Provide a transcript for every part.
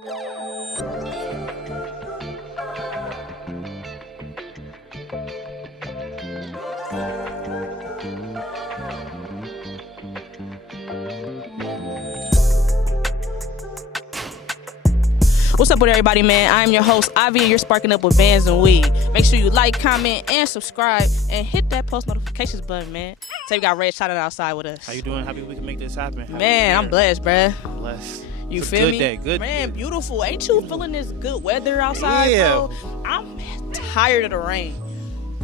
What's up with everybody, man? I'm your host, Ivy, and you're sparking up with Vans and Weed. Make sure you like, comment, and subscribe, and hit that post notifications button, man. So we got Regshotit outside with us. How you doing? Happy we can make this happen. Man, I'm blessed, bruh. Blessed. You it's feel a good me? Day. Good. Man, beautiful. Ain't you feeling this good weather outside, yeah. bro? I'm tired of the rain.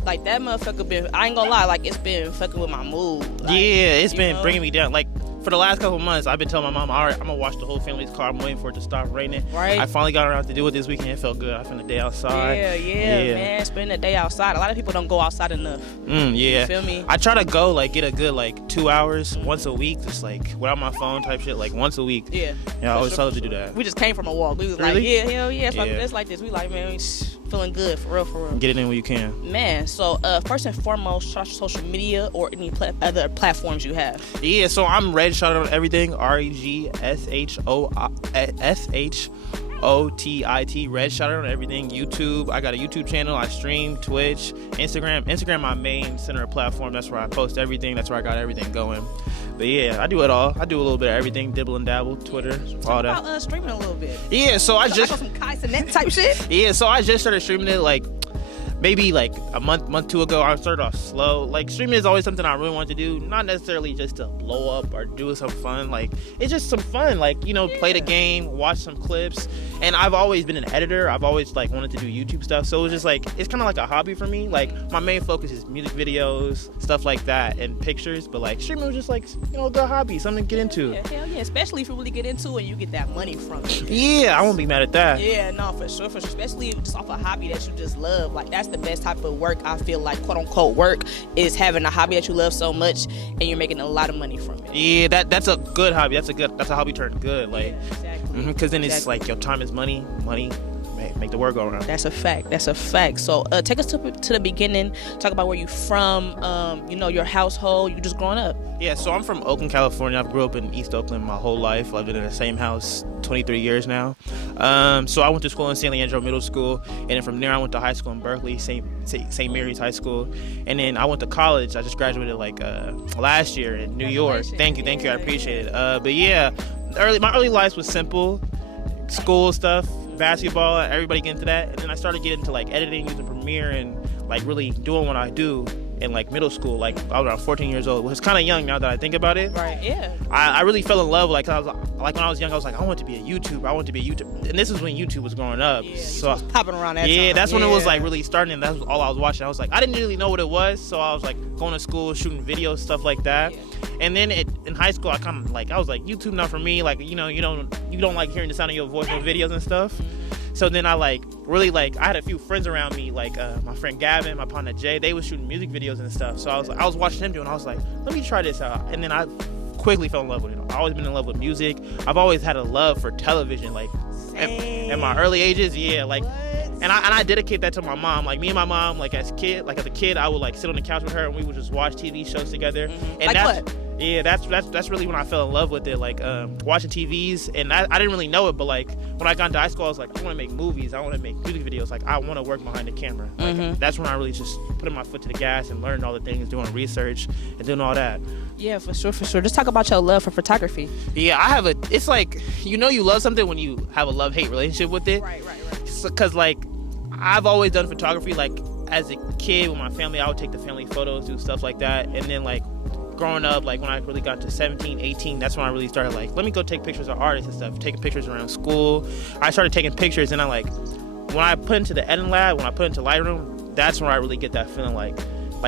Like, that motherfucker been, I ain't gonna lie, like, it's been fucking with my mood. Like, yeah, it's been bringing me down. Like, for the last couple of months, I've been telling my mom, all right, I'm going to wash the whole family's car. I'm waiting for it to stop raining. Right. I finally got around to do it this weekend. It felt good. I spent the day outside. Yeah, man. Spend the day outside. A lot of people don't go outside enough. Yeah. You feel me? I try to go, like, get a good, 2 hours once a week. Just, without my phone type shit, once a week. Yeah. Yeah, I always tell her to do that. We just came from a walk. We was really? like, yeah, hell yeah. So Yeah. it's like this. We like, man, we feeling good, for real. Get it in when you can. Man, so first and foremost, start your social media or any other platforms you have. Yeah, so I'm Regshotit on everything. Regshotit. Regshotit on everything. YouTube. I got a YouTube channel. I stream. Twitch. Instagram, my main center platform. That's where I post everything. That's where I got everything going. But yeah, I do it all. I do a little bit of everything. Dibble and dabble. Twitter. All that. Talk about streaming a little bit. Yeah, so I just... some Kai Sinet type shit? Yeah, so I just started streaming it maybe a month, 2 ago. I started off slow. Streaming is always something I really want to do. Not necessarily just to blow up or do some fun. It's just some fun. Play the game, watch some clips. And I've always been an editor. I've always wanted to do YouTube stuff. So it was just it's kind of like a hobby for me. My main focus is music videos, stuff like that, and pictures. But streaming was just a good hobby, something to get into. Yeah, hell yeah. Especially if you really get into it and you get that money from it. Yeah, I won't be mad at that. Yeah, no, for sure. Especially just off a hobby that you just love. That's the best type of work. I feel quote unquote work is having a hobby that you love so much and you're making a lot of money from it. Yeah, that's a good hobby. That's a hobby turned good. Yeah, exactly. Because then it's your time is money, make the work go around. That's a fact. So take us to the beginning. Talk about where you from, your household, you just growing up. Yeah, so I'm from Oakland, California. I grew up in East Oakland my whole life. I've been in the same house 23 years now. So I went to school in San Leandro Middle School, and then from there I went to high school in Berkeley, St. Mary's High School, and then I went to college. I just graduated last year in New York. Thank you, I appreciate it. But yeah, my early life was simple, school stuff, basketball, everybody get into that, and then I started getting into editing, using Premiere, and really doing what I do in middle school. I was around 14 years old, which is kind of young now that I think about it. Right. Yeah. I really fell in love when I was young. I was I want to be a YouTuber. And this is when YouTube was growing up. Yeah, so was popping around that time. Yeah, that's when it was really starting, and that was all I was watching. I was I didn't really know what it was, so I was going to school, shooting videos, stuff like that. Yeah. And then in high school, I kind of I was YouTube not for me. You don't like hearing the sound of your voice on videos and stuff. So then I I had a few friends around me, my friend Gavin, my partner Jay. They was shooting music videos and stuff. So I was watching them do it, and I was let me try this out. And then I quickly fell in love with it. I've always been in love with music. I've always had a love for television. In my early ages, yeah. And I dedicate that to my mom. Me and my mom, as a kid, I would sit on the couch with her and we would just watch TV shows together. Mm-hmm. And what? Yeah, that's really when I fell in love with it. Watching TVs, and I didn't really know it, but when I got into high school, I was I want to make movies. I want to make music videos. I want to work behind the camera. That's when I really just put my foot to the gas and learned all the things, doing research and doing all that. Yeah, for sure. Just talk about your love for photography. Yeah, it's you love something when you have a love-hate relationship with it. Right. Because I've always done photography. As a kid with my family, I would take the family photos, do stuff like that. And then growing up, when I really got to 17, 18, that's when I really started let me go take pictures of artists and stuff, taking pictures around school. I started taking pictures, and when I put into the editing lab, when I put into Lightroom, that's when I really get that feeling like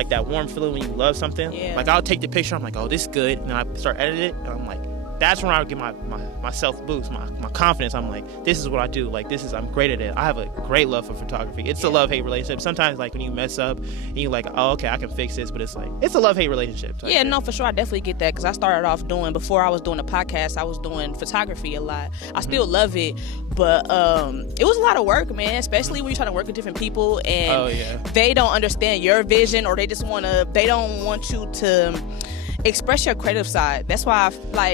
that warm feeling when you love something. Yeah. I'll take the picture, I'm oh, this is good, and then I start editing it, and I'm that's when I get my self boost, my confidence. I'm this is what I do. I'm great at it. I have a great love for photography. It's a love-hate relationship. Sometimes when you mess up and you're oh, okay, I can fix this, but it's it's a love-hate relationship. Yeah, no, for sure. I definitely get that because I started off before I was doing the podcast, I was doing photography a lot. I still love it, but it was a lot of work, man, especially when you're trying to work with different people and they don't understand your vision, or they don't want you to express your creative side. That's why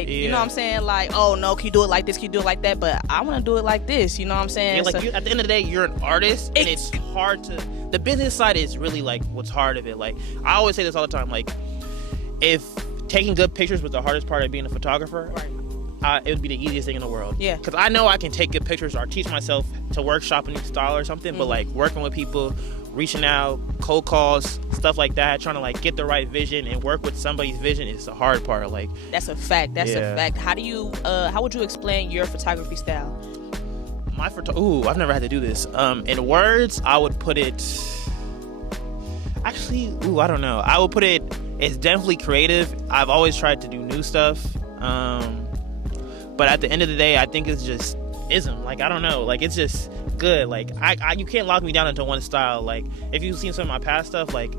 you know what I'm saying, like, oh no, can you do it like this, can you do it like that, but I want to do it like this, you know what I'm saying? Yeah, like, at the end of the day, you're an artist, and it's hard to, the business side is really like what's hard of it. Like, I always say this all the time, like, if taking good pictures was the hardest part of being a photographer, it would be the easiest thing in the world. Yeah. Because I know I can take good pictures or teach myself to workshop a new style or something, but like working with people, reaching out, cold calls, stuff like that, trying to like get the right vision and work with somebody's vision is the hard part. Like, that's a fact. That's a fact. How would you explain your photography style? I've never had to do this. In words, I would put it. Actually, I don't know. I would put it. It's definitely creative. I've always tried to do new stuff. But at the end of the day, I think it's just ism. Like, I don't know. Like, it's just good. Like, you can't lock me down into one style. Like, if you've seen some of my past stuff, like,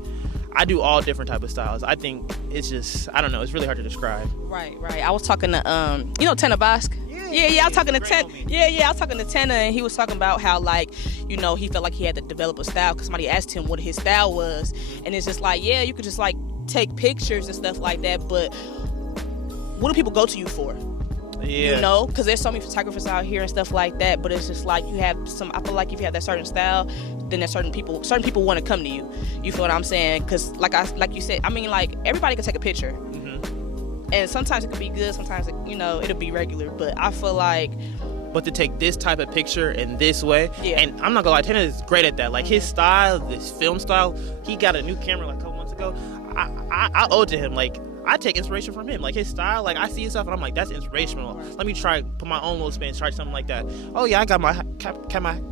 I do all different type of styles. I think it's just, I don't know. It's really hard to describe. Right. I was talking to Tenna Bosk. Yeah. I was talking to Tenna. I was talking to Tenna, and he was talking about how, like, you know, he felt like he had to develop a style because somebody asked him what his style was, and it's just like, yeah, you could just like take pictures and stuff like that, but what do people go to you for? Yeah. You know, because there's so many photographers out here and stuff like that, but it's just like you have some, I feel like if you have that certain style, then there's certain people want to come to you. You feel what I'm saying? Because like you said, I mean, like, everybody can take a picture. And sometimes it could be good, sometimes it'll be regular, but I feel like, but to take this type of picture in this way, and I'm not gonna lie, Tenna is great at that. Like, his style, this film style, he got a new camera like a couple months ago. I owe it to him. Like, I take inspiration from him. Like, his style, like, I see his stuff and I'm like, that's inspirational. Let me put my own little spin, try something like that. Oh yeah, I got my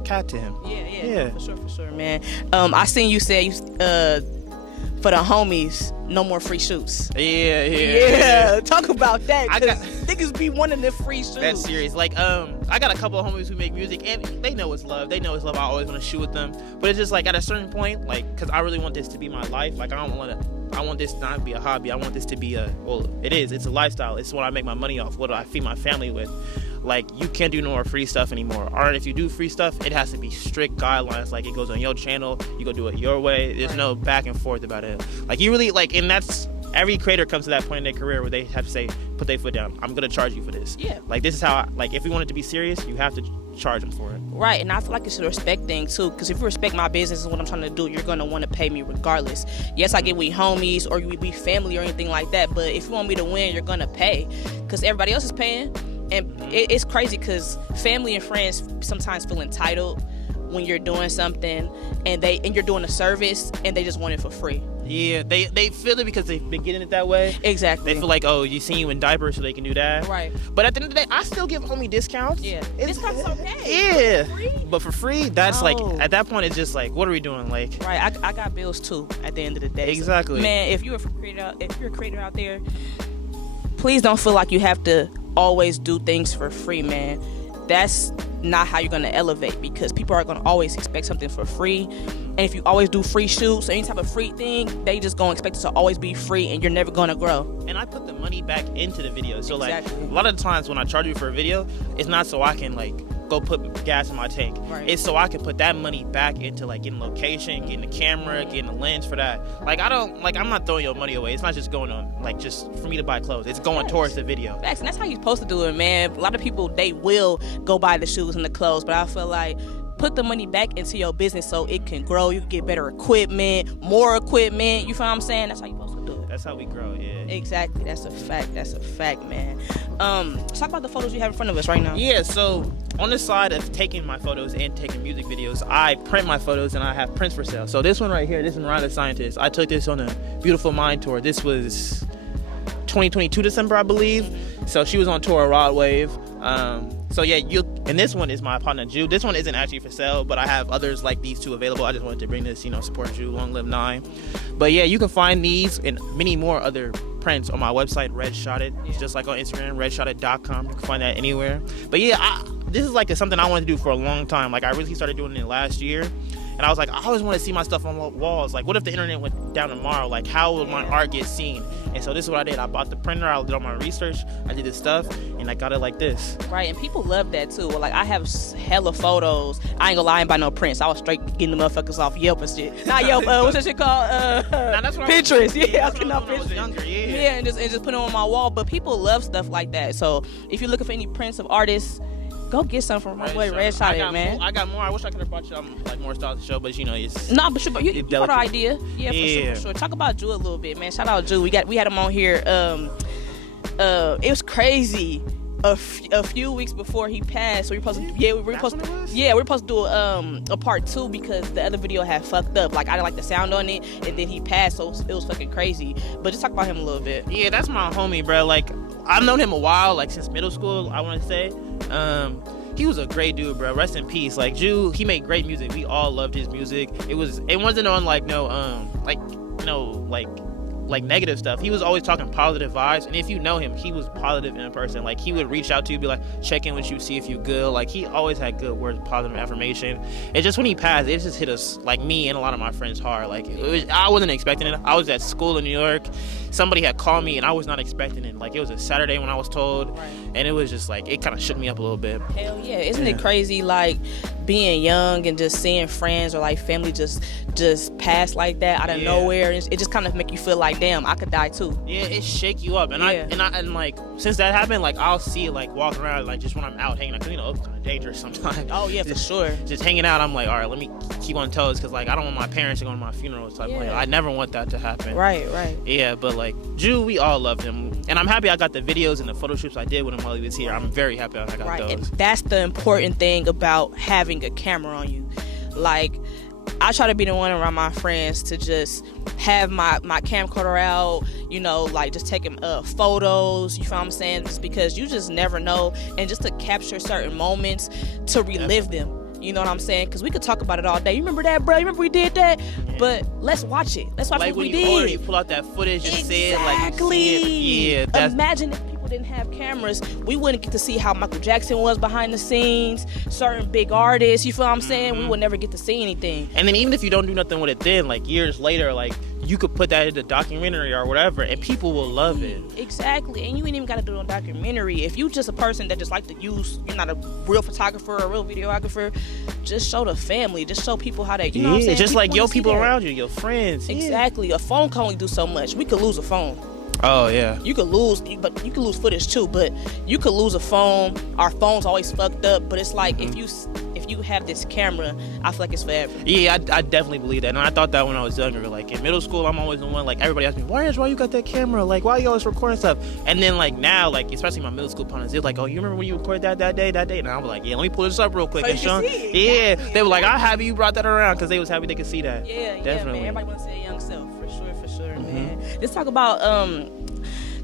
cat to him. Yeah. No, for sure, man. I seen you say for the homies, no more free shoots. Yeah. Talk about that, because niggas be wanting the free shoots. That's serious. Like, I got a couple of homies who make music, and they know it's love. I always want to shoot with them, but it's just like at a certain point, like, because I really want this to be my life. Like, I want this not to be a hobby. I want this to be it's a lifestyle. It's what I make my money off. What do I feed my family with? Like, you can't do no more free stuff anymore. Or if you do free stuff, it has to be strict guidelines. Like, it goes on your channel, you go do it your way. There's no back and forth about it. Like, you really, like, and that's, every creator comes to that point in their career where they have to say, put their foot down. I'm gonna charge you for this. Yeah. Like, this is how if we want it to be serious, you have to charge them for it. Right, and I feel like it's a respect thing too, because if you respect my business and what I'm trying to do, you're gonna want to pay me regardless. Yes, I get we homies or we family or anything like that, but if you want me to win, you're gonna pay, because everybody else is paying. And it's crazy because family and friends sometimes feel entitled when you're doing something and you're doing a service and they just want it for free. Yeah, they feel it because they've been getting it that way. Exactly. They feel like, oh, you seen you in diapers, so they can do that. Right. But at the end of the day, I still give homie discounts. Yeah. Discounts okay. Yeah. But for free, that's like, at that point, it's just like, what are we doing? Like, right. I got bills too. At the end of the day. Exactly. So, man, if you're a creator out there, please don't feel like you have to always do things for free, man. That's not how you're gonna elevate, because people are gonna always expect something for free. And if you always do free shoots or any type of free thing, they just gonna expect it to always be free, and you're never gonna grow. And I put the money back into the video. So exactly. Like, a lot of the times when I charge you for a video, it's not so I can like go put gas in my tank. Right. It's so I can put that money back into like getting location, getting the camera, getting the lens for that. Like, I'm not throwing your money away. It's not just going on like just for me to buy clothes. It's going towards the video. Facts, and that's how you're supposed to do it, man. A lot of people, they will go buy the shoes and the clothes, but I feel like put the money back into your business so it can grow. You can get better equipment, more equipment. You feel what I'm saying? That's how you're supposed to do it. That's how we grow, yeah. Exactly. That's a fact, man. Let's talk about the photos you have in front of us right now. Yeah, so on the side of taking my photos and taking music videos, I print my photos and I have prints for sale. So this one right here, this is Mariah the Scientist. I took this on a Beautiful Mind tour. This was 2022 December, I believe. So she was on tour at Rod Wave. So yeah, and this one is my partner Jew. This one isn't actually for sale, but I have others like these two available. I just wanted to bring this, support Jew, long live 9. But yeah, you can find these and many more other prints on my website, Regshotit. It's just like on Instagram, regshotit.com. You can find that anywhere. But yeah, this is like something I wanted to do for a long time. Like I really started doing it last year, and I was like, I always want to see my stuff on walls. Like, what if the internet went down tomorrow? Like, how will my art get seen? And so this is what I did. I bought the printer. I did all my research. I did this stuff, and I got it like this. Right, and people love that too. Like, I have hella photos. I ain't gonna lie, I ain't buy no prints. I was straight getting the motherfuckers off Yelp and shit. Not Yelp. What's that shit called? That's what Pinterest. I was getting off Pinterest. Younger, yeah, and just put it on my wall. But people love stuff like that. So if you're looking for any prints of artists, go get some from my boy Regshotit, man. I got more. I wish I could have brought you like more styles to show, but you know it's. No, but you got an idea. Yeah, for sure. Talk about Drew a little bit, man. Shout out Drew. We had him on here. It was crazy. A few weeks before he passed, so we were supposed to do a part 2 because the other video had fucked up. Like I didn't like the sound on it, and then he passed, so it was fucking crazy. But just talk about him a little bit. Yeah, that's my homie, bro. Like I've known him a while, like since middle school, I want to say. He was a great dude, bro. Rest in peace. Like Jew, he made great music. We all loved his music. It wasn't on like like negative stuff. He was always talking positive vibes, and if you know him, he was positive in person. Like he would reach out to you, be like, check in with you, see if you good. Like he always had good words, positive affirmation. It's just when he passed, it just hit us, like me and a lot of my friends, hard. Like I wasn't expecting it. I was at school in New York. Somebody had called me, and I was not expecting it. Like it was a Saturday when I was told, and it was just like it kind of shook me up a little bit. Hell yeah, isn't it crazy? Like being young and just seeing friends or like family just pass like that out of nowhere. It just kind of make you feel like, damn, I could die too. Yeah, it shake you up, and I like since that happened, like I'll see it like walk around, like just when I'm out hanging out, cause you know it's kind of dangerous sometimes. Oh yeah, for sure. Just hanging out, I'm like, all right, let me keep on toes, cause like I don't want my parents to go to my funeral. So like, I never want that to happen. Right. Yeah, but like Jew, we all loved him, and I'm happy I got the videos and the photo shoots I did with him while he was here. I'm very happy I got those. And that's the important thing about having a camera on you. Like, I try to be the one around my friends to just have my camcorder out, you know, like just taking photos, you feel what I'm saying? Just because you just never know, and just to capture certain moments to relive them. You know what I'm saying? Because we could talk about it all day. You remember that, bro? You remember we did that? Yeah. But let's watch it. Let's watch like what we did. Like when you pull out that footage and see it. Like, imagine if people didn't have cameras, we wouldn't get to see how Michael Jackson was behind the scenes, certain big artists, you feel what I'm saying? We would never get to see anything. And then even if you don't do nothing with it then, like years later, like you could put that in a documentary or whatever, and people will love it. Exactly. And you ain't even got to do it on documentary. If you just a person that just like to use, you're not a real photographer or a real videographer, just show the family. Just show people how they, you know what I'm saying? Just people like your people around you, your friends. Exactly. A phone can only do so much. We could lose a phone. Oh yeah. You could lose footage too, but you could lose a phone. Our phone's always fucked up, but it's like if you have this camera, I feel like it's forever. Yeah, I definitely believe that, and I thought that when I was younger. Like in middle school, I'm always the one, like everybody asks me, why you got that camera? Like why you always recording stuff? And then like now, like especially my middle school partners, they're like, oh, you remember when you recorded that day? And I was like, yeah, let me pull this up real quick. So yeah, they were like, I'm happy you brought that around, because they was happy they could see that. Yeah, definitely. Yeah, man. Everybody wants to see a young self for sure, man. Let's talk about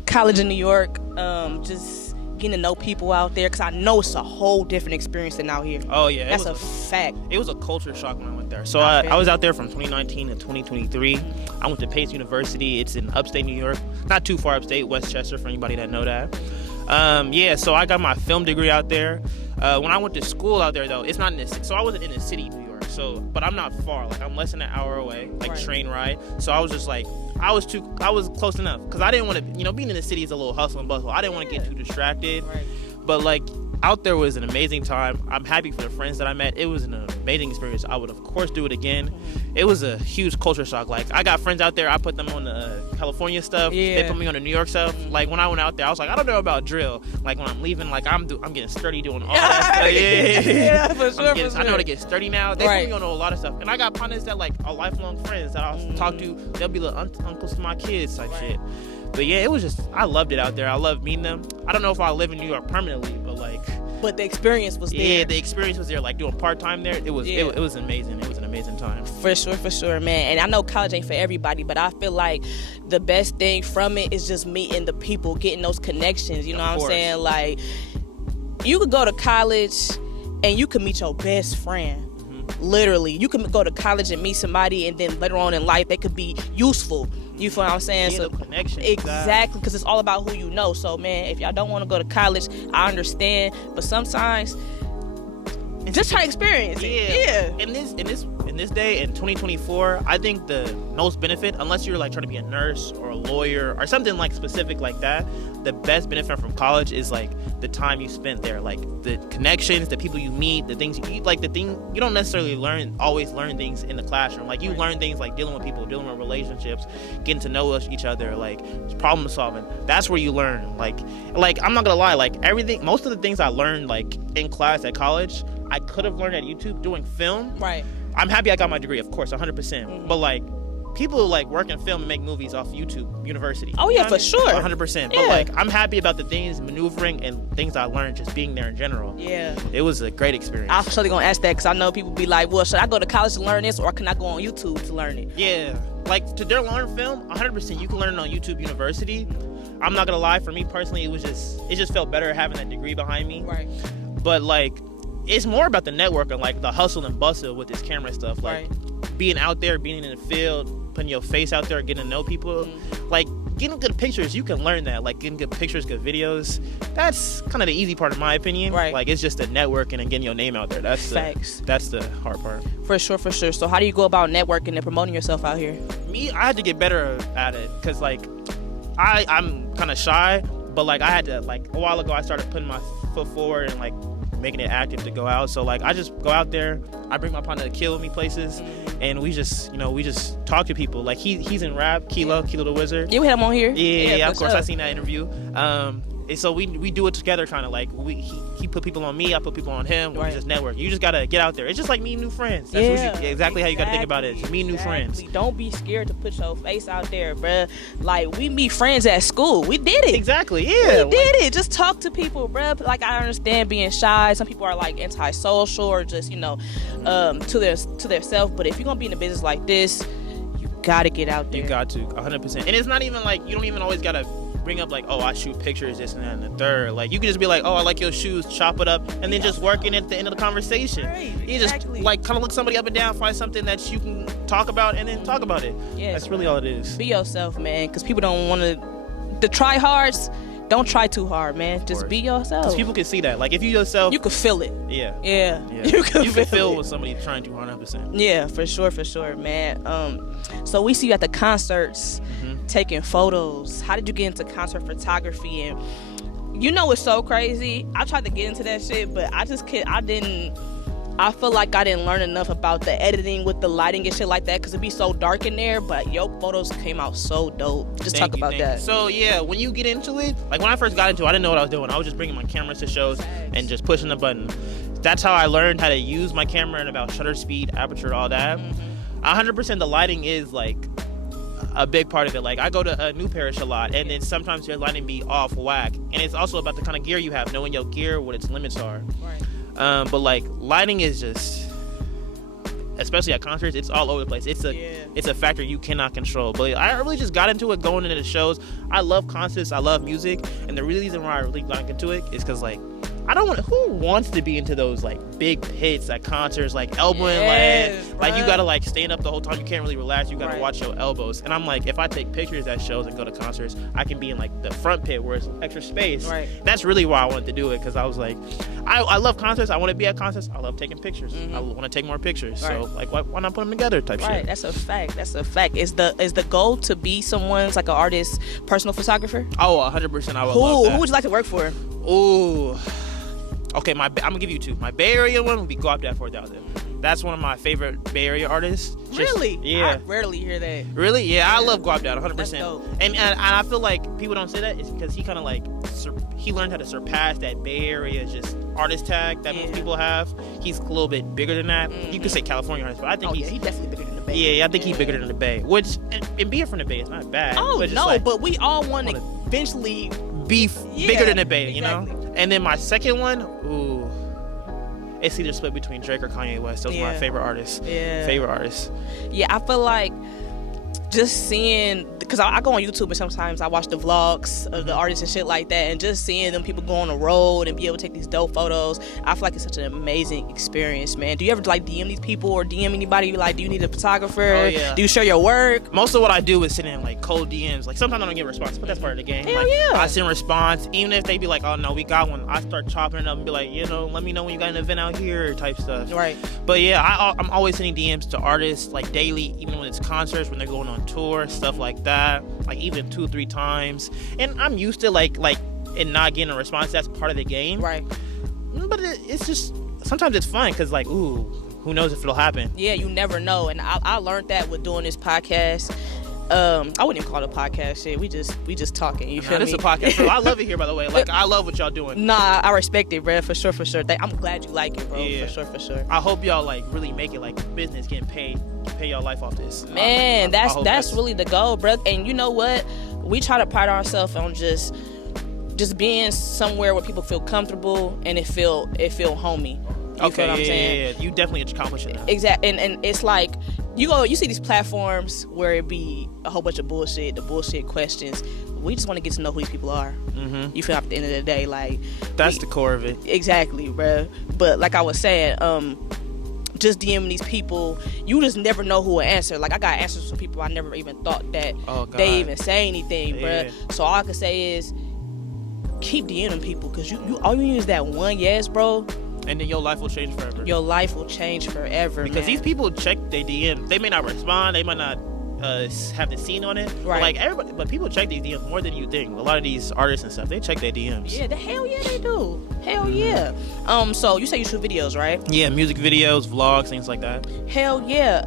college in New York, just getting to know people out there, because I know it's a whole different experience than out here. Oh yeah, that's a fact. It was a culture shock when I went there. So I was out there from 2019 to 2023. I went to Pace University. It's in upstate New York, not too far upstate, Westchester, for anybody that know that. So I got my film degree out there. When I went to school out there, though, it's not in the, so I wasn't in the city, New York. So, but I'm not far. Like I'm less than an hour away, like train ride. So I was just like, I was close enough, because I didn't want to, you know, being in the city is a little hustle and bustle. I didn't want to get too distracted. But like out there was an amazing time. I'm happy for the friends that I met. It was an amazing experience. I would of course do it again. It was a huge culture shock. Like I got friends out there, I put them on the California stuff. They put me on the New York stuff. Like when I went out there, I was like, I don't know about drill. Like when I'm leaving, like I'm getting sturdy doing all that stuff. Yeah, for sure. I know how to get sturdy now. They put me on a lot of stuff. And I got partners that like are lifelong friends that I'll talk to. They'll be like uncles to my kids type shit. But yeah, it was just, I loved it out there. I loved meeting them. I don't know if I'll live in New York permanently, but the experience was there. Yeah, the experience was there. Like doing part-time there, it was amazing. It was an amazing time. For sure, man. And I know college ain't for everybody, but I feel like the best thing from it is just meeting the people, getting those connections. You know what I'm saying? Like, you could go to college and you could meet your best friend. Literally, you can go to college and meet somebody, and then later on in life they could be useful. You feel what I'm saying? So connection. Exactly, because it's all about who you know. So man, if y'all don't want to go to college, I understand. But sometimes just try to experience it. In this day in 2024, I think the most benefit, unless you're like trying to be a nurse or a lawyer or something like specific like that, the best benefit from college is like the time you spent there, like the connections, the people you meet, the things you eat, like the thing you don't necessarily always learn things in the classroom. Like you learn things like dealing with people, dealing with relationships, getting to know each other, like problem solving. That's where you learn. Like I'm not gonna lie, like everything, most of the things I learned like in class at college, I could have learned at YouTube doing film. Right. I'm happy I got my degree, of course, 100%. But like people like work in film and make movies off YouTube University. Oh yeah, for sure. 100%. But like I'm happy about the things, maneuvering and things I learned just being there in general. Yeah. It was a great experience. I'm totally gonna ask that because I know people be like, well, should I go to college to learn this or can I go on YouTube to learn it? Yeah. Like to learn film, 100% you can learn it on YouTube University. I'm not gonna lie, for me personally, it just felt better having that degree behind me. Right. But like it's more about the network and like the hustle and bustle with this camera stuff. Like being out there, being in the field, putting your face out there, getting to know people. Like getting good pictures, you can learn that. Like getting good pictures, good videos. That's kind of the easy part in my opinion. Right. Like it's just the networking and getting your name out there. That's Facts. That's the hard part. For sure. So how do you go about networking and promoting yourself out here? Me, I had to get better at it because like I'm kind of shy, but like I had to, like a while ago I started putting my foot forward and like making it active to go out. So like I just go out there, I bring my partner to kill me places, and we just talk to people. Like he's in rap, Kilo the Wizard. Yeah, we had him on here. Yeah, of course. I seen that interview. And so we do it together, kind of like he put people on me, I put people on him. We just network. You just gotta get out there. It's just like meeting new friends. That's exactly how you gotta think about it. Just meet new friends. Don't be scared to put your face out there, bruh. Like we meet friends at school. We did it. Exactly. Yeah. We did it. Just talk to people, bruh. Like I understand being shy. Some people are like antisocial or just to their self. But if you're gonna be in a business like this, you gotta get out there. You got to 100%. And it's not even like you don't even always gotta bring up like, oh, I shoot pictures, this and that and the third. Like you could just be like, oh, I like your shoes, chop it up, and then just working at the end of the conversation. Right, you just like kind of look somebody up and down, find something that you can talk about, and then talk about it. Yeah, that's really all it is. Be yourself, man, because people don't want to try hards. Don't try too hard, man. Just be yourself. Because people can see that. Like if you yourself, you can feel it. Yeah. You can feel with somebody trying too hard, 100%. Yeah, for sure, man. So we see you at the concerts, taking photos. How did you get into concert photography? And it's so crazy. I tried to get into that shit, but I feel like I didn't learn enough about the editing with the lighting and shit like that because it'd be so dark in there, but your photos came out so dope. Just talk about that. So yeah, when you get into it, like when I first got into it, I didn't know what I was doing. I was just bringing my cameras to shows and just pushing the button. That's how I learned how to use my camera and about shutter speed, aperture, all that. 100% the lighting is like a big part of it. Like I go to New Parish a lot, and then sometimes your lighting be off whack, and it's also about the kind of gear you have, knowing your gear, what its limits are. Right. But like lighting is just, especially at concerts, it's all over the place. It's a factor you cannot control. But I really just got into it going into the shows. I love concerts, I love music, and the reason why I really got into it is because like who wants to be into those like big hits at concerts, like elbowing, like you gotta like stand up the whole time, you can't really relax, you gotta watch your elbows. And I'm like, if I take pictures at shows and go to concerts, I can be in like the front pit where it's extra space. That's really why I wanted to do it, because I was like, I love concerts, I want to be at concerts, I love taking pictures, I want to take more pictures, so like why not put them together type shit. That's a fact. Is the goal to be someone's like an artist's personal photographer? Oh, 100%. I would love that. Who would you like to work for? Ooh. Okay, I'm gonna give you two. My Bay Area one would be Go Up That 4000. That's one of my favorite Bay Area artists. Really? Yeah. I rarely hear that. Really? Yeah, I love Go Up That 100%. That's dope. And I feel like people don't say that is because he kind of like he learned how to surpass that Bay Area just artist tag that most people have. He's a little bit bigger than that. You could say California artist, but I think he's definitely bigger than the Bay. Yeah, I think he's bigger than the Bay. Which and being from the Bay is not bad. Oh but no, but we all want to eventually be bigger than the Bay, you know. And then my second one, it's either split between Drake or Kanye West. Those are my favorite artists. Yeah. Favorite artists. Yeah, I feel like just seeing, because I go on YouTube and sometimes I watch the vlogs of the artists and shit like that, and just seeing them people go on the road and be able to take these dope photos, I feel like it's such an amazing experience, man. Do you ever like DM these people or DM anybody like, do you need a photographer? Oh, yeah. Do you share your work? Most of what I do is send in like cold DMs. Like sometimes I don't get a response, but that's part of the game. Hell like, yeah. I send a response, even if they be like, oh no, we got one. I start chopping it up and be like, let me know when you got an event out here type stuff. Right. But yeah, I'm always sending DMs to artists like daily, even when it's concerts, when they're going on tour, stuff like that. Like even 2 or 3 times. And I'm used to like and not getting a response. That's part of the game. Right. But it's just, sometimes it's fun because like, ooh, who knows if it'll happen. Yeah, you never know. And I learned that with doing this podcast. I wouldn't even call it a podcast shit. We just talking. You feel me? It's a podcast. Bro, I love it here, by the way. Like, I love what y'all doing. Nah, I respect it, bro. For sure. I'm glad you like it, bro. Yeah. For sure. I hope y'all like really make it like business, getting paid, pay y'all life off this. Man, that's really the goal, bro. And you know what? We try to pride ourselves on just being somewhere where people feel comfortable and it feel homey. You feel what I'm saying? Yeah. You definitely accomplishing that. Exactly. And it's like you see these platforms where it be a whole bunch of bullshit, the bullshit questions. We just want to get to know who these people are. Mm-hmm. You feel, at the end of the day, like that's the core of it. Exactly, bro. But like I was saying, just DMing these people, you just never know who will answer. Like I got answers from people I never even thought that they even say anything, bro. So all I can say is keep DMing people, because you all you need is that one yes, bro. And then your life will change forever. Your life will change forever, because man. these people check their DM. They may not respond. They might not have the scene on it. Right. But like everybody, but people check these DMs more than you think. A lot of these artists and stuff, they check their DMs. Yeah, hell yeah, they do. Hell yeah. So you say you shoot videos, right? Yeah, music videos, vlogs, things like that. Hell yeah.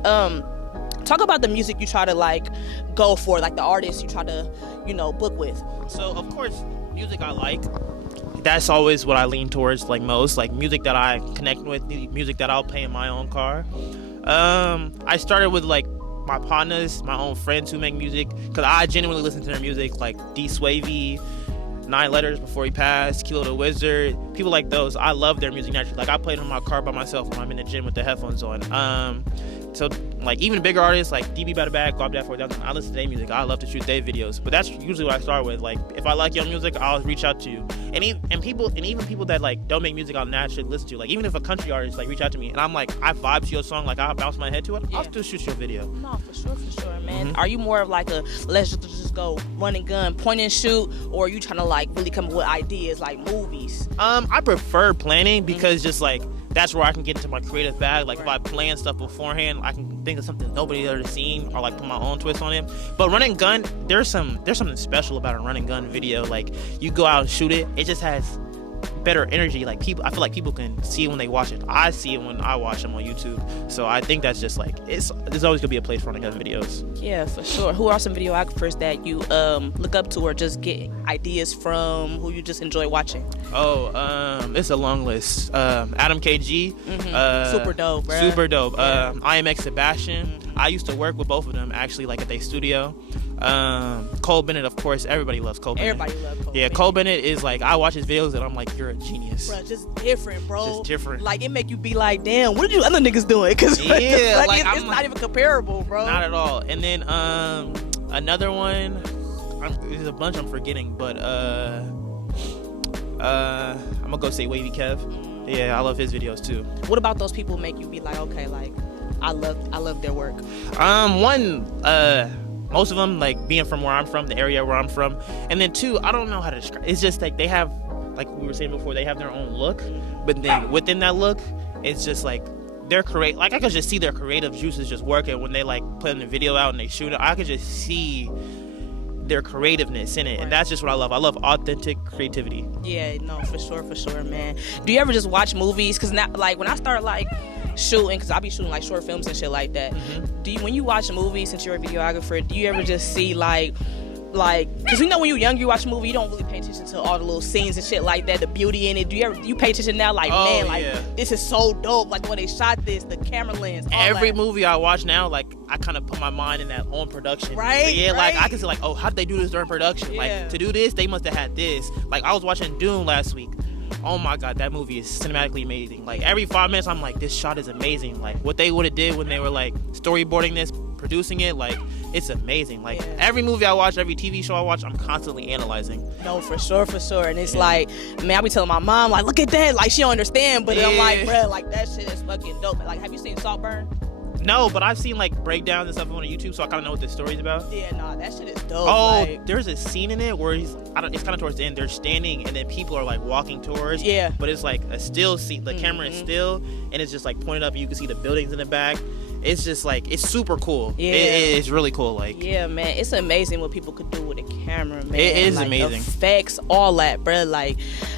Talk about the music you try to like go for, like the artists you try to, book with. So of course, music I like. That's always what I lean towards, like most, like music that I connect with, music that I'll play in my own car. I started with like my partners, my own friends who make music, because I genuinely listen to their music, like D Swavey, 9 Letters Before He Passed, Kilo the Wizard, people like those. I love their music naturally. Like I play it in my car by myself when I'm in the gym with the headphones on. So like even bigger artists like DB By The Bag, Go Up That For Down, I listen to their music. I love to shoot their videos. But that's usually what I start with. Like if I like your music, I'll reach out to you. And even people that like don't make music I'll naturally listen to. Like even if a country artist like reach out to me and I'm like, I vibe to your song, like I bounce my head to it, I'll still shoot your video. No, for sure, man. Mm-hmm. Are you more of like a let's just go run and gun, point and shoot, or are you trying to like really come up with ideas like movies? I prefer planning because just like that's where I can get into my creative bag. Like if I plan stuff beforehand, I can think of something nobody's ever seen or like put my own twist on it. But run and gun, there's something special about a run and gun video. Like you go out and shoot it, it just has better energy. Like I feel like people can see it when they watch it. I see it when I watch them on YouTube. So I think that's just like there's always gonna be a place for run and gun videos. Yeah, for sure. Who are some videographers that you look up to or just get ideas from, who you just enjoy watching? It's a long list. Adam KG, super dope, bro. Super dope. Yeah. IMX Sebastian. I used to work with both of them actually, like at their studio. Cole Bennett, of course, everybody loves Cole Bennett. Everybody loves Cole Bennett. Cole Bennett is like, I watch his videos and I'm like, you're a genius. Bro, just different, bro. Just different. Like it make you be like, damn, what are you other niggas doing? Cause yeah, it's not even comparable, bro. Not at all. And then another one, there's a bunch I'm forgetting, but I'm gonna go say Wavy Kev. Yeah, I love his videos too. What about those people make you be like, okay, like I love their work? Most of them, like being from where I'm from, the area where I'm from, and then 2, I don't know how to describe. It's just like they have, like we were saying before, they have their own look, but then within that look, it's just like they're create. Like I could just see their creative juices just working when they like putting the video out and they shoot it. I could just see their creativeness in it, and that's just what I love. I love authentic creativity. Yeah, no, for sure, man. Do you ever just watch movies? Because now, like when I start like shooting, because I be shooting like short films and shit like that. Mm-hmm. When you watch a movie, since you're a videographer, do you ever just see like because when you're young, you watch a movie, you don't really pay attention to all the little scenes and shit like that, the beauty in it. Do you pay attention now, like this is so dope, like when they shot this, the camera lens, every movie I watch now, like I kind of put my mind in that on production, right? So, yeah, right. Like I can see like, oh, how did they do this during production? Yeah. Like to do this, they must have had this. Like I was watching Dune last week. Oh my god, that movie is cinematically amazing. Like every 5 minutes I'm like, this shot is amazing. Like what they would have did when they were like storyboarding this, producing it, like it's amazing. Like every movie I watch, every TV show I watch, I'm constantly analyzing. No, for sure. And it's like, man, I be telling my mom, like, look at that, like she don't understand, but I'm like, bruh, like that shit is fucking dope. Like, have you seen Saltburn? No, but I've seen like breakdowns and stuff on YouTube, so I kind of know what the story's about. Yeah, nah, that shit is dope. Oh, like, there's a scene in it where it's kind of towards the end. They're standing, and then people are like walking towards. Yeah. But it's like a still scene. The camera is still, and it's just like pointed up. And you can see the buildings in the back. It's just like, it's super cool. Yeah. It's really cool. Like, yeah, man, it's amazing what people could do with a camera, man. It is like, amazing. Effects, all that, bruh. Like,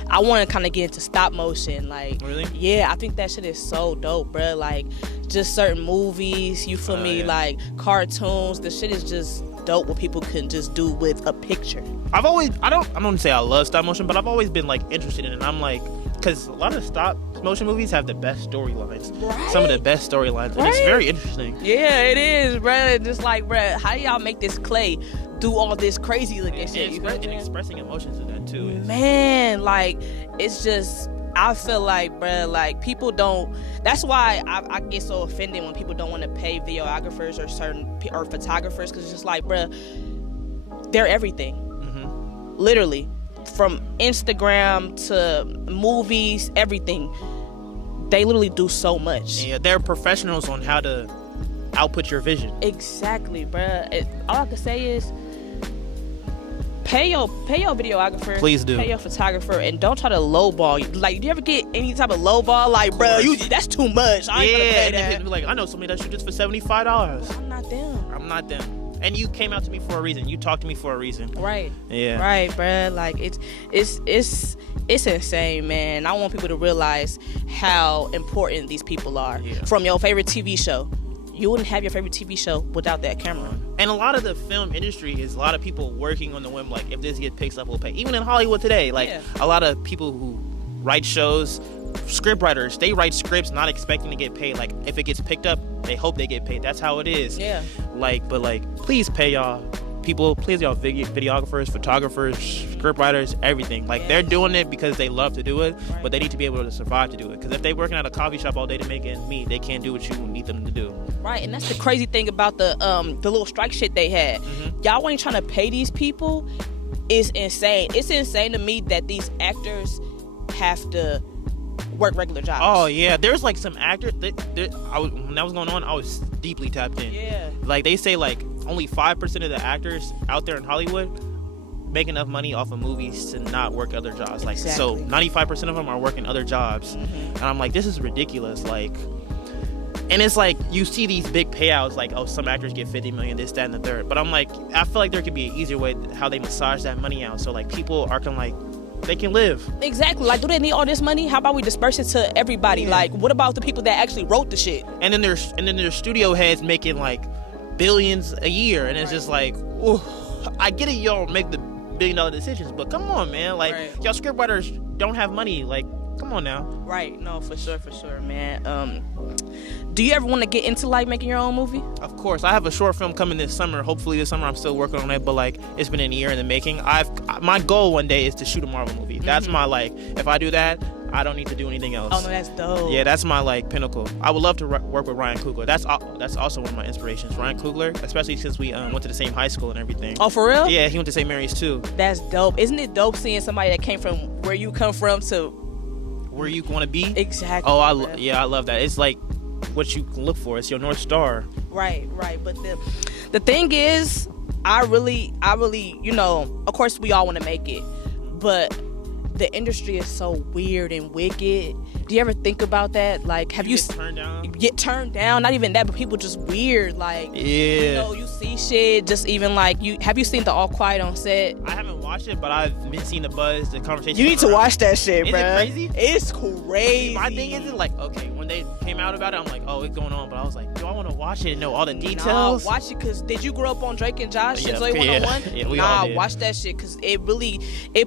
I want to kind of get into stop motion. Like, really? Yeah, I think that shit is so dope, bruh. Like, just certain movies, you feel me? Yeah. Like, cartoons, the shit is just dope what people can just do with a picture. I don't say I love stop motion, but I've always been like interested in it. And I'm like, because a lot of stop motion movies have the best storylines. Right? Some of the best storylines. And it's very interesting. Yeah, it is, bruh. Just like, bruh, how do y'all make this clay do all this crazy looking shit? And expressing emotions in that too. Man, like, it's just, I feel like, bruh, like, people don't, that's why I get so offended when people don't want to pay videographers or photographers, because it's just like, bruh, they're everything. Literally. From Instagram to movies, everything. They literally do so much. Yeah, they're professionals on how to output your vision. Exactly, bruh. All I can say is pay your videographer. Please do. Pay your photographer, and don't try to lowball. Like, do you ever get any type of lowball? Like, bruh, that's too much. I ain't gonna pay that. And be like, I know somebody that shoot this for $75. I'm not them. And you came out to me for a reason. You talked to me for a reason. Right. Yeah. Right, bruh. Like, it's insane, man. I want people to realize how important these people are. Yeah. From your favorite TV show. You wouldn't have your favorite TV show without that camera. And a lot of the film industry is a lot of people working on the whim, like, if this gets picked up, we'll pay. Even in Hollywood today, like, a lot of people who write shows, script writers, they write scripts not expecting to get paid. Like, if it gets picked up, they hope they get paid. That's how it is. Yeah. Like, but like, please pay y'all people, please y'all videographers, photographers, script writers, everything. Like, they're doing it because they love to do it, but they need to be able to survive to do it. Because if they're working at a coffee shop all day to make ends meet, they can't do what you need them to do. Right, and that's the crazy thing about the little strike shit they had. Y'all ain't trying to pay these people. It's insane. It's insane to me that these actors have to work regular jobs. Oh yeah, there's like some actors when that was going on, I was deeply tapped in. Yeah. Like, they say like only 5% of the actors out there in Hollywood make enough money off of movies to not work other jobs. Like, so 95% of them are working other jobs. And I'm like, this is ridiculous. Like, and it's like, you see these big payouts, like, oh, some actors get 50 million, this, that, and the third. But I'm like, I feel like there could be an easier way how they massage that money out, so like people are like, they can live. Exactly. Like, do they need all this money? How about we disperse it to everybody? Yeah. Like, what about the people that actually wrote the shit? And then there's studio heads making like billions a year, and it's just like, ooh, I get it, y'all make the $1 billion decisions, but come on, man. Like, y'all scriptwriters don't have money. Like, come on now. Right. No, for sure, man. Do you ever want to get into like making your own movie? Of course. I have a short film coming this summer. Hopefully this summer. I'm still working on it, but like, it's been a year in the making. My goal one day is to shoot a Marvel movie. That's my, like, if I do that, I don't need to do anything else. Oh no, that's dope. Yeah, that's my like pinnacle. I would love to work with Ryan Coogler. That's also one of my inspirations. Ryan Coogler, especially since we went to the same high school and everything. Oh, for real? Yeah, he went to St. Mary's too. That's dope. Isn't it dope seeing somebody that came from where you come from to where you want to be? Exactly. Oh, I love that. It's like what you can look for. It's your North Star. Right. But the thing is, I really, you know, of course we all want to make it, but the industry is so weird and wicked. Do you ever think about that? Like, have you turned down? Get turned down? Not even that, but people just weird. Like, you know, you see shit. Just even like, have you seen the All Quiet on Set? I haven't watched it, but I've been seeing the buzz, the conversation. You need to watch that shit, bro. Is it crazy? It's crazy. My thing is, like, okay, when they came out about it, I'm like, oh, it's going on. But I was like, do I want to watch it and know all the details? Nah, watch it, because did you grow up on Drake and Josh and Zoe 101? Yeah, we all did. Watch that shit, because it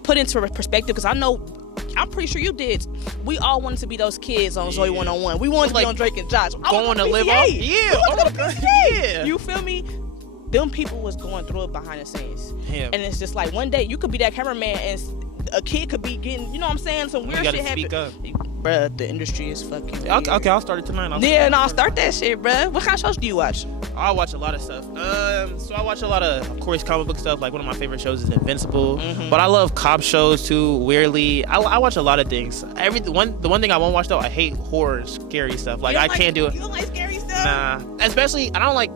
put into perspective, because I'm pretty sure you did. We all wanted to be those kids on Zoe 101. We wanted to be on Drake and Josh. Going to live up. Yeah. You feel me? Them people was going through it behind the scenes. Yeah. And it's just like, one day you could be that cameraman and a kid could be getting, you know what I'm saying, some weird shit happen. Speak up. bruh, the industry is fucking weird. Okay, I'll start it tonight. I'll start that shit, bruh. What kind of shows do you watch? I watch a lot of stuff. So I watch a lot of course, comic book stuff. Like one of my favorite shows is Invincible. But I love cop shows too. Weirdly, I watch a lot of things. The one thing I won't watch though, I hate horror, scary stuff. Like I can't do it. You don't like scary stuff? Nah, especially I don't like.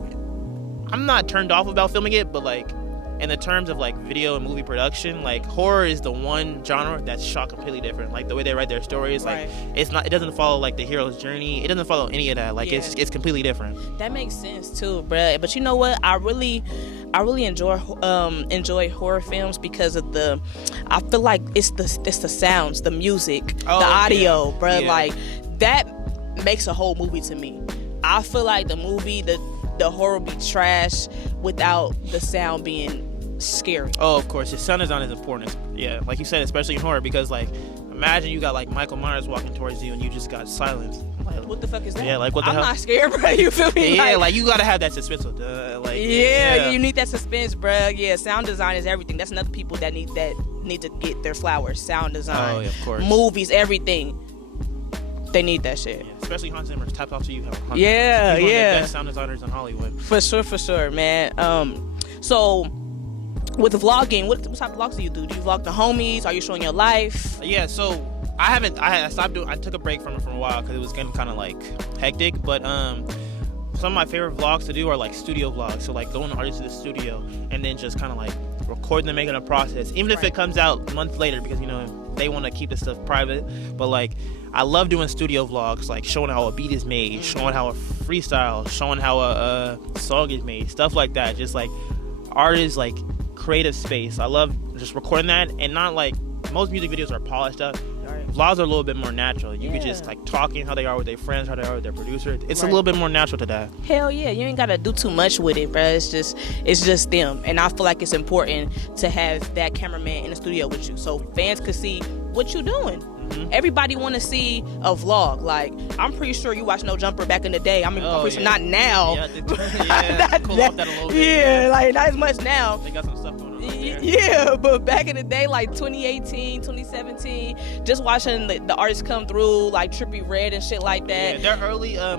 I'm not turned off about filming it, but like in the terms of like video and movie production, like horror is the one genre that's shot completely different. Like the way they write their stories, like it doesn't follow like the hero's journey. It doesn't follow any of that. Like it's completely different. That makes sense too, bruh. But you know what? I really enjoy horror films because of I feel like it's the sounds, the music, the audio, bruh. Yeah. Like that makes a whole movie to me. I feel like the movie, the horror be trash without the sound being scary. Oh, of course. The sound design is important. Yeah, like you said, especially in horror, because like imagine you got like Michael Myers walking towards you and you just got silence. Like, what the fuck is that? Yeah, like what the I'm hell? not scared, bro. You feel me? Yeah, like you gotta have that suspense. You need that suspense, bro. Yeah, sound design is everything. That's another people that need to get their flowers. Sound design. Oh, yeah, of course. Movies, everything. They need that shit. Yeah, especially Hans Zimmer. Taps off to you. He's one of the best sound designers in Hollywood. For sure, man. So with vlogging, what type of vlogs do you do? Do you vlog the homies? Are you showing your life? Yeah, so I stopped doing. I took a break from it for a while because it was getting kind of like hectic. But some of my favorite vlogs to do are like studio vlogs. So like going to artists to the studio and then just kind of like recording them, making a process, even if it comes out months later, because they want to keep the stuff private. But like I love doing studio vlogs, like showing how a beat is made, showing how a freestyle, showing how a song is made, stuff like that. Just like artists, like creative space. I love just recording that, and not like most music videos are polished up. Vlogs are a little bit more natural. You could just like talking how they are with their friends, how they are with their producer. It's a little bit more natural to that. Hell yeah, you ain't gotta do too much with it, bro. It's just them, and I feel like it's important to have that cameraman in the studio with you, so fans could see what you doing. Everybody want to see a vlog. Like I'm pretty sure you watched No Jumper back in the day. I'm pretty sure not now. Cool off that a little bit. Yeah, like not as much now. They got some stuff going on. Yeah, but back in the day, like 2018, 2017, just watching the artists come through, like Trippie Redd and shit like that. Yeah,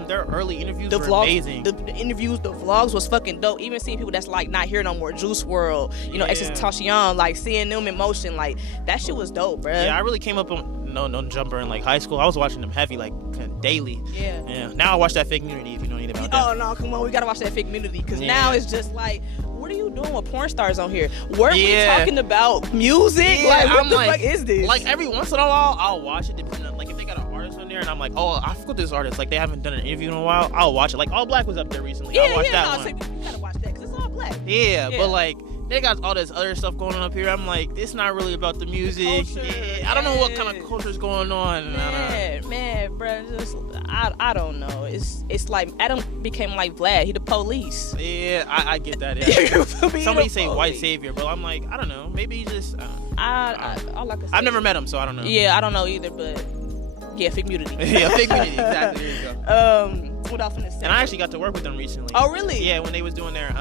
their early interviews were amazing. The interviews, the vlogs was fucking dope. Even seeing people that's like not here no more, Juice WRLD, XXXTentacion, like seeing them in motion, like that shit was dope, bro. Yeah, I really came up on No Jumper in like high school. I was watching them heavy, like daily. Yeah. Now I watch that Fake Community, if you know anything about that. Oh no, come on, we gotta watch that Fake Community, because now it's just like, what are you doing with porn stars on here? Weren't we talking about music? Yeah, like, what the fuck is this? Like every once in a while, I'll watch it, depending on like if they got an artist on there, and I'm like, oh, I forgot this artist. Like they haven't done an interview in a while. I'll watch it. Like All Black was up there recently. I'll watch that one. So you gotta watch that because it's All Black. Yeah, but like they got all this other stuff going on up here. I'm like, it's not really about the music. I don't know what kind of culture's going on. Man, bro, I don't know. It's like Adam became like Vlad. He the police. Yeah, I get that. Yeah. Somebody say white savior, but I'm like, I don't know. Maybe he just. I've never met him, so I don't know. Yeah, I don't know either, but yeah, Fake Community. Yeah, Fake Community. Exactly. There you go. What else finna say? And I actually got to work with them recently. Oh, really? Yeah, when they was doing their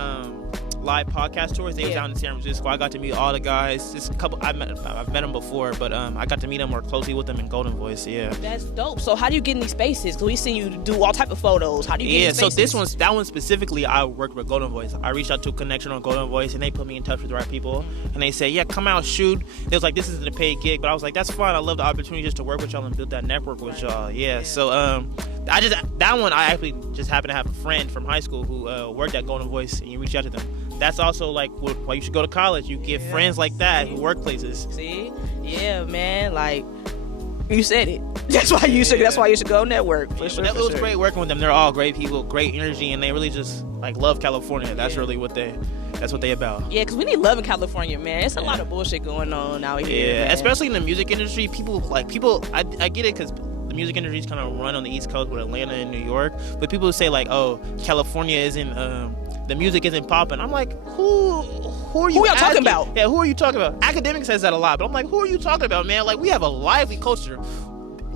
live podcast tours. They was out in San Francisco. I got to meet all the guys. Just a couple. I've met them before, but I got to meet them more closely with them in Golden Voice. Yeah, that's dope. So how do you get in these spaces? Because we seen you do all type of photos. How do you get in these spaces? So that one specifically, I worked with Golden Voice. I reached out to a connection on Golden Voice, and they put me in touch with the right people. And they said, yeah, come out, shoot. They was like, this isn't a paid gig, but I was like, that's fine. I love the opportunity just to work with y'all and build that network with y'all. Yeah. So I actually just happened to have a friend from high school who worked at Golden Voice, and you reach out to them. That's also like why you should go to college. You get friends like that who work places. See, yeah, man. Like you said it. That's why you should. That's why you should go network. For sure. It was great working with them. They're all great people, great energy, and they really just like love California. That's really what they about. Yeah, because we need love in California, man. It's a lot of bullshit going on out here. Yeah, man. Especially in the music industry. I get it because the music industry is kind of run on the East Coast with Atlanta and New York, but people say like, oh, California isn't. The music isn't popping. I'm like, who are you talking about? Yeah, who are you talking about? Academic says that a lot, but I'm like, who are you talking about, man? Like, we have a lively culture.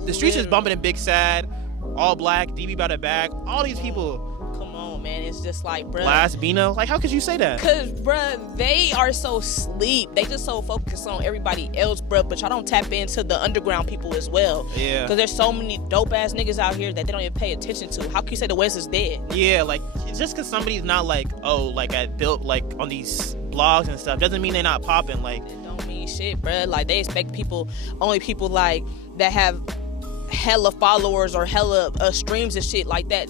The streets is bumping in Big Sad, All Black, DB by the Bag. All these people Come on, man. It's just like, bruh. Blast Bino? Like, how could you say that? Cause, bruh, they are so sleep. They just so focused on everybody else, bruh. But y'all don't tap into the underground people as well. Yeah. Cause there's so many dope ass niggas out here that they don't even pay attention to. How can you say the West is dead? Yeah, like, just cause somebody's not like, oh, like I built like on these blogs and stuff doesn't mean they're not popping. Like, It don't mean shit, bruh. Like, they expect only people like that have hella followers or hella streams and shit like that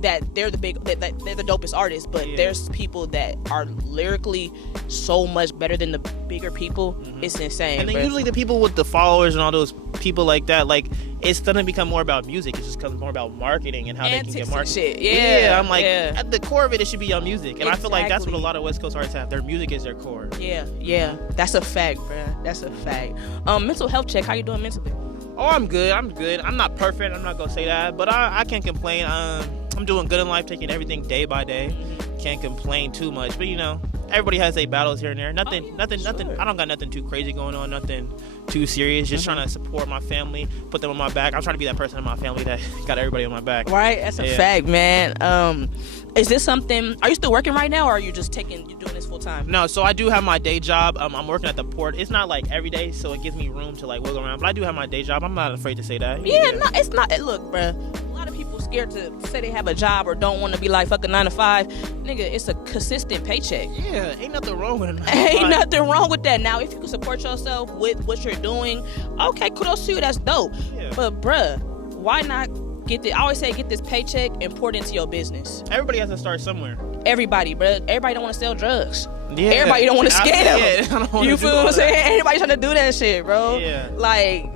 that they're the dopest artists. But there's people that are lyrically so much better than the bigger people. It's insane. And then bruh. usually the people with the followers and all those people like that, like, it's doesn't become more about music. It just becomes more about marketing and how Antics they can get and marketed. shit. Yeah, I'm like, yeah. at the core of it should be on music. And I feel like that's what a Exactly. lot of West Coast artists have. Their music is their core. Yeah. That's a fact, bruh. That's a fact. Mental health check. How you doing mentally? Oh, I'm good. I'm not perfect. I'm not gonna say that, but I can't complain. I'm doing good in life, taking everything day by day. Can't complain too much, but you know, everybody has their battles here and there. Nothing. Sure. I don't got nothing too crazy going on. Nothing too serious. Just trying to support my family, put them on my back. I'm trying to be that person in my family that got everybody on my back. Right. That's a fact, man. Is this something? Are you still working right now, or are you just doing this full time? No, so I do have my day job. I'm working at the port. It's not like every day, so it gives me room to like wiggle around. But I do have my day job. I'm not afraid to say that. Yeah, no, it's not. Look, bruh. A lot of people scared to say they have a job or don't want to be like fucking 9 to 5. Nigga, it's a consistent paycheck. Yeah, ain't nothing wrong with it. Ain't nothing wrong with that. Now, if you can support yourself with what you're doing, okay, kudos to you. That's dope. Yeah. But bruh, why not I always say get this paycheck and pour it into your business. Everybody has to start somewhere. Everybody, bruh. Everybody don't want to sell drugs. Yeah. Everybody don't want to scam. Yeah, I don't wanna You do feel all what I'm that. saying? Everybody trying to do that shit, bro. Yeah. Like,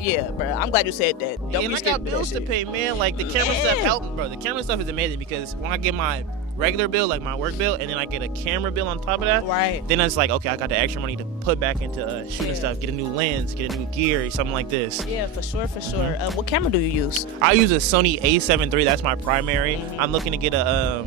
yeah, bro. I'm glad you said that. Don't And be I scared got to do bills that to shit. pay, man. Like, the camera stuff Yeah. helped, bro. The camera stuff is amazing because when I get my regular bill, like my work bill, and then I get a camera bill on top of that, Right. then it's like, okay, I got the extra money to put back into shooting Yeah. stuff, get a new lens, get a new gear, something like this. Yeah, for sure. What camera do you use? I use a Sony A7 III. That's my primary. I'm looking to get a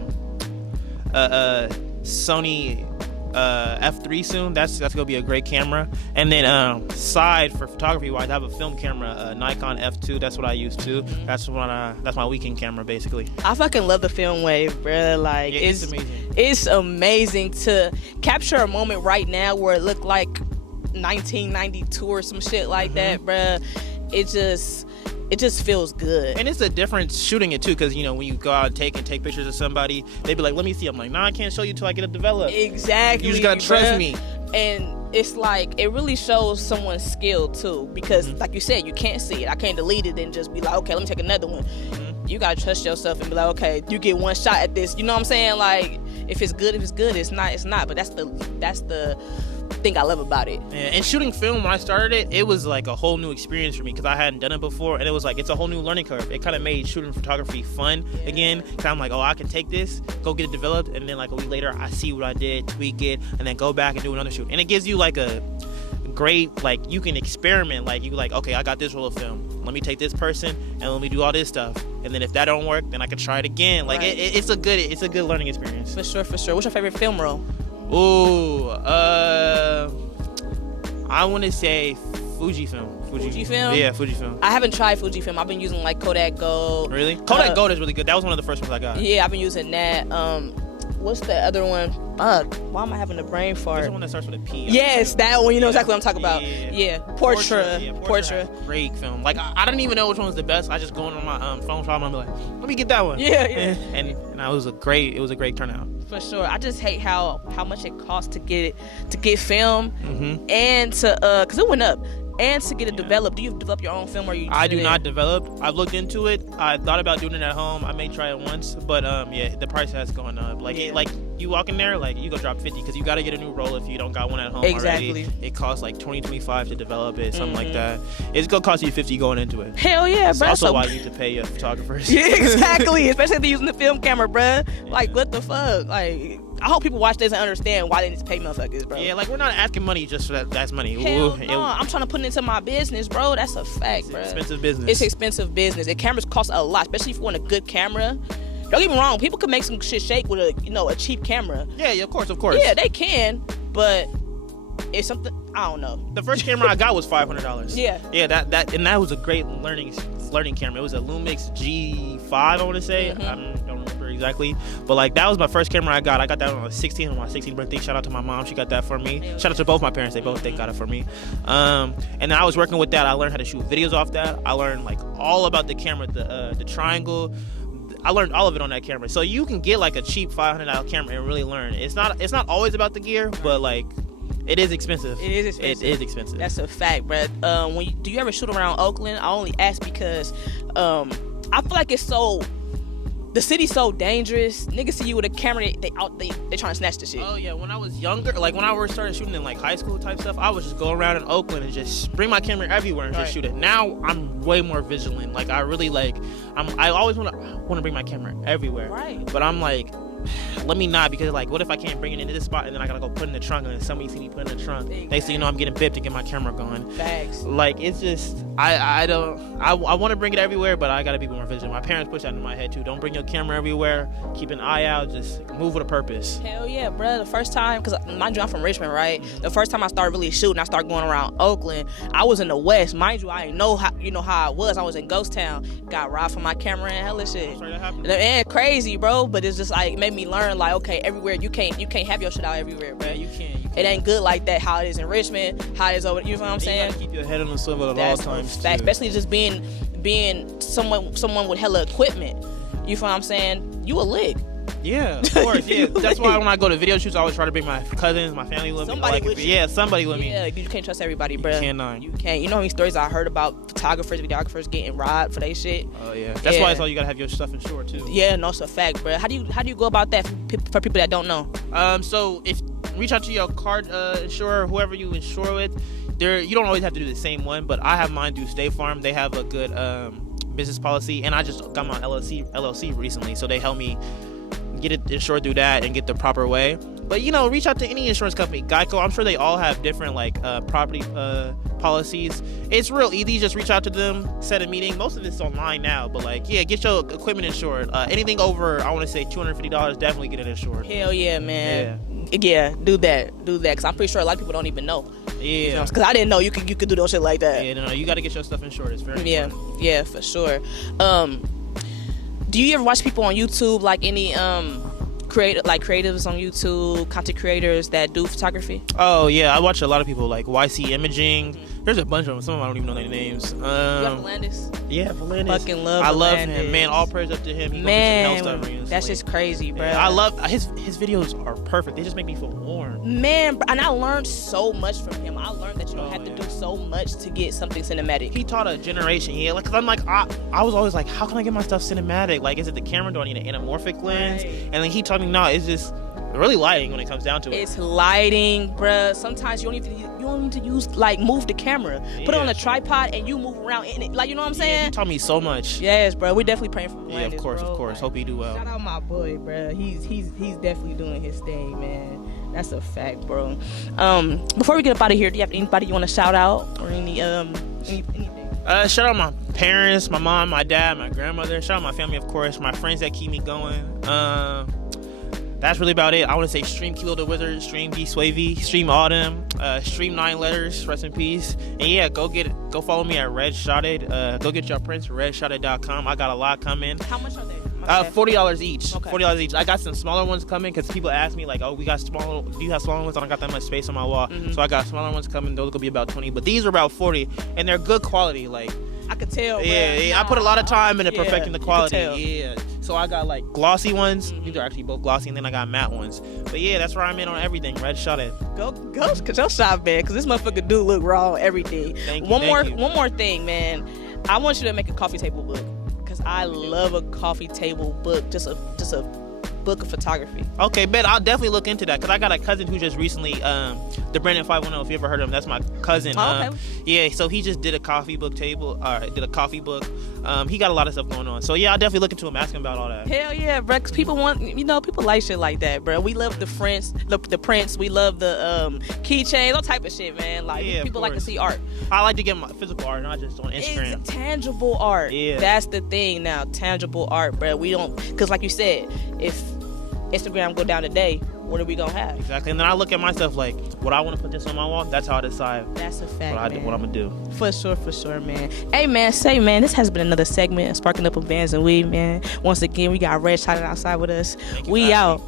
Sony F3 soon. That's gonna be a great camera. And then side for photography wise, I have a film camera, Nikon F2. That's what I use too. That's my weekend camera basically. I fucking love the film wave, bro. Like, Yeah, it's amazing. It's amazing to capture a moment right now where it looked like 1992 or some shit like that, bro. It just feels good. And it's a difference shooting it too, because you know when you go out and take pictures of somebody, they be like, "Let me see." I'm like, "Nah, I can't show you till I get it developed." Exactly. You just gotta trust bruh. me. And it's like, it really shows someone's skill too, because like you said, you can't see it. I can't delete it and just be like, okay, let me take another one. You gotta trust yourself and be like, okay, you get one shot at this. You know what I'm saying? Like, if it's good, it's not. But that's the thing I love about it. Yeah, and shooting film, when I started it, it was like a whole new experience for me because I hadn't done it before, and it was like, it's a whole new learning curve. It kind of made shooting photography fun again, because I'm like, oh, I can take this, go get it developed, and then like a week later, I see what I did, tweak it, and then go back and do another shoot. And it gives you like a great, like, you can experiment. Like, you like, okay, I got this roll of film. Let me take this person and let me do all this stuff. And then if that don't work, then I can try it again. Like, Right. it's a good learning experience. For sure. What's your favorite film role? Ooh, I want to say Fujifilm. Fujifilm? Yeah, Fujifilm. I haven't tried Fujifilm. I've been using like Kodak Gold. Really? Kodak Gold is really good. That was one of the first ones I got. Yeah, I've been using that. What's the other one? Why am I having a brain There's fart? the one that starts with a P. Yes, that one. You know exactly what I'm talking about. Yeah. Portrait. Yeah, Portrait. Great film. Like, I didn't even know which one was the best. I just go on my phone shop and be like, let me get that one. Yeah. And it was a great turnout. For sure. I just hate how much it costs to get film and to because it went up, and to get it developed. Do you develop your own film, or you? I do not develop. I've looked into it. I thought about doing it at home. I may try it once, but yeah, the price has gone up. Like, like you walk in there, like you go drop 50 because you got to get a new roll if you don't got one at home Exactly. already. It costs like 20-25 to develop it, something like that. It's gonna cost you 50 going into it. Hell yeah, It's bro. also why you need to pay your photographers. Yeah, exactly. Especially if they're using the film camera, bruh. Like, what the fuck? Like, I hope people watch this and understand why they need to pay motherfuckers, bro. Yeah, like we're not asking money just for that. That's money. Hell Ooh, no. I'm trying to put it into my business, bro. That's a fact, bro. expensive business. It's expensive business. And cameras cost a lot, especially if you want a good camera. Don't get me wrong. People can make some shit shake with a cheap camera. Yeah, of course. Yeah, they can, but it's something, I don't know. The first camera I got was $500. Yeah. Yeah, that was a great learning learning camera. It was a Lumix G5, I want to say. I don't remember exactly, but like that was my first camera I got. I got that on my 16th birthday. Shout out to my mom, she got that for me. Shout out to both my parents, they got it for me. And then I was working with that. I learned how to shoot videos off that. I learned like all about the camera, the triangle. I learned all of it on that camera. So you can get like a cheap $500 camera and really learn. It's not always about the gear, but like it is expensive. It is expensive. That's a fact, bro. Do you ever shoot around Oakland? I only ask because I feel like the city's so dangerous. Niggas see you with a camera, they trying to snatch the shit. Oh yeah, when I was younger, like when I started shooting in like high school type stuff, I would just go around in Oakland and just bring my camera everywhere and just shoot it. Now I'm way more vigilant. Like I really like, I always want to bring my camera everywhere. Right. But I'm like, let me not, because like what if I can't bring it into this spot and then I gotta go put it in the trunk and then somebody see me put it in the trunk. Exactly. Next thing you know, I'm getting bipped to get my camera going. Facts. Like it's just I want to bring it everywhere, but I gotta be more vigilant. My parents push that into my head too. Don't bring your camera everywhere. Keep an eye out. Just move with a purpose. Hell yeah, bro. The first time, because mind you, I'm from Richmond, right? The first time I started really shooting, I started going around Oakland. I was in the West, mind you. I didn't know how I was. I was in Ghost Town. Got robbed for my camera and hella shit. Sorry that happened. And crazy, bro. But it's just like it made me learn, like, okay, everywhere you can't have your shit out everywhere, bro. Yeah, you can't. It ain't good like that. How it is in Richmond, how it is over. You know what I'm saying? You gotta keep your head on the swivel at all times. That, especially just being someone with hella equipment. You feel what I'm saying? You a lick. Yeah, of course. Yeah, that's why when I go to video shoots, I always try to bring my cousins, my family with me. Somebody with me. Yeah, you can't trust everybody, bro. You cannot. You can't. You know how many stories I heard about photographers, videographers getting robbed for their shit? Oh yeah. That's why it's all you gotta have your stuff insured too. Yeah, no, it's a fact, bro. How do you go about that for people that don't know? So if reach out to your car insurer, whoever you insure with. You don't always have to do the same one, but I have mine through State Farm. They have a good business policy, and I just got my LLC recently, so they help me get it insured through that and get the proper way. But reach out to any insurance company. Geico, I'm sure they all have different like property policies. It's real easy. Just reach out to them, set a meeting. Most of it's online now, but like get your equipment insured. Anything over, I want to say $250, definitely get it insured. Hell yeah, man. Yeah, do that. Because I'm pretty sure a lot of people don't even know. Yeah. Because I didn't know you could do those shit like that. Yeah, no, you got to get your stuff insured. It's very important. Yeah, for sure. Do you ever watch people on YouTube, like any creatives on YouTube, content creators that do photography? Oh yeah, I watch a lot of people like YC Imaging. There's a bunch of them. Some of them I don't even know their names. You got Valandis? Yeah, Valandis. Fucking love I love Valandis. him, man. All praise up to him. He Man, that's just crazy, bro. Yeah, I love his videos are perfect. They just make me feel warm. Man, and I learned so much from him. I learned that you don't have to do so much to get something cinematic. He taught a generation, like, cause I'm like, I was always like, how can I get my stuff cinematic? Like, is it the camera? Do I need an anamorphic lens? Right. And then he told me, no, it's just really lighting when it comes down to it. It's lighting, bruh. Sometimes you don't need to use, like, move the camera. Put it on a tripod and you move around in it. Like, you know what I'm saying? He taught me so much. Yes, bro. We're definitely praying for Valandis, of course. Like, hope he do well. Shout out my boy, bro. He's definitely doing his thing, man. That's a fact, bro. Before we get up out of here, do you have anybody you want to shout out or anything? Shout out my parents, my mom, my dad, my grandmother. Shout out my family, of course. My friends that keep me going. That's really about it. I want to say stream Kilo the Wizard, stream D Swavy, stream Autumn, stream 9 Letters, rest in peace. And yeah, go follow me at Regshotit. Go get your prints, regshotit.com. I got a lot coming. How much are they? $40 each. Okay. $40 each. I got some smaller ones coming because people ask me like, oh, we got smaller. Do you have smaller ones? I don't got that much space on my wall, so I got smaller ones coming. Those will be about 20, but these are about 40, and they're good quality. Like I could tell. Yeah. I put a lot of time into perfecting the quality. Yeah. So I got like glossy ones. These are actually both glossy, and then I got matte ones. But yeah, that's where I'm in on everything. Regshotit. Go, cause your shop, man. Cause this motherfucker do look raw on everything. One more thing, man. I want you to make a coffee table book. I love a coffee table book, just a book of photography. Okay, bet I'll definitely look into that because I got a cousin who just recently, the Brandon 510. If you ever heard of him, that's my cousin. Oh, okay. Yeah, so he just did a coffee book table. Did a coffee book. He got a lot of stuff going on. So yeah, I'll definitely look into him, ask him about all that. Hell yeah, bro. Cause people want, people like shit like that, bro. We love the prints. We love the keychains, all type of shit, man. Like people like to see art. I like to get my physical art, not just on Instagram. It's tangible art. Yeah, that's the thing now. Tangible art, bro. We don't, cause like you said, if Instagram go down today, what are we gonna have? Exactly. And then I look at myself like, what I want to put this on my wall. That's how I decide. That's a fact, What I'm gonna do. For sure, man. Hey, man, this has been another segment of Sparking Up with Bands and Weed, man. Once again, we got Regshotit outside with us. We out.